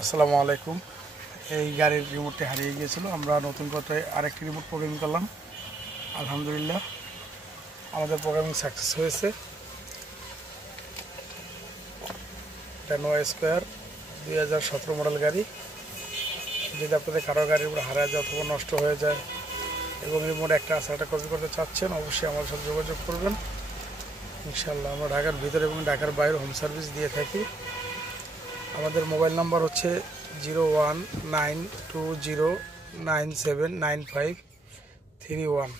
আসসালামু আলাইকুম। এই গাড়ির রিমোটটি হারিয়ে গিয়েছিল, আমরা নতুন করে আরেকটি রিমোট প্রোগ্রামিং করলাম। আলহামদুলিল্লাহ আমাদের প্রোগ্রামিং সাকসেস হয়েছে। এটা নোয়া স্কোয়ার 2017 মডেল গাড়ি। যদি আপনাদের কারো গাড়ির উপর হারিয়ে যায় অথবা নষ্ট হয়ে যায় এবং রিমোট একটা আসাটা কপি করতে চাচ্ছেন, অবশ্যই আমার সাথে যোগাযোগ করবেন। ইনশাআল্লাহ আমরা ঢাকার ভিতরে এবং ঢাকার বাইরে হোম সার্ভিস দিয়ে থাকি। আমাদের মোবাইল নাম্বার হচ্ছে 0192097953 1।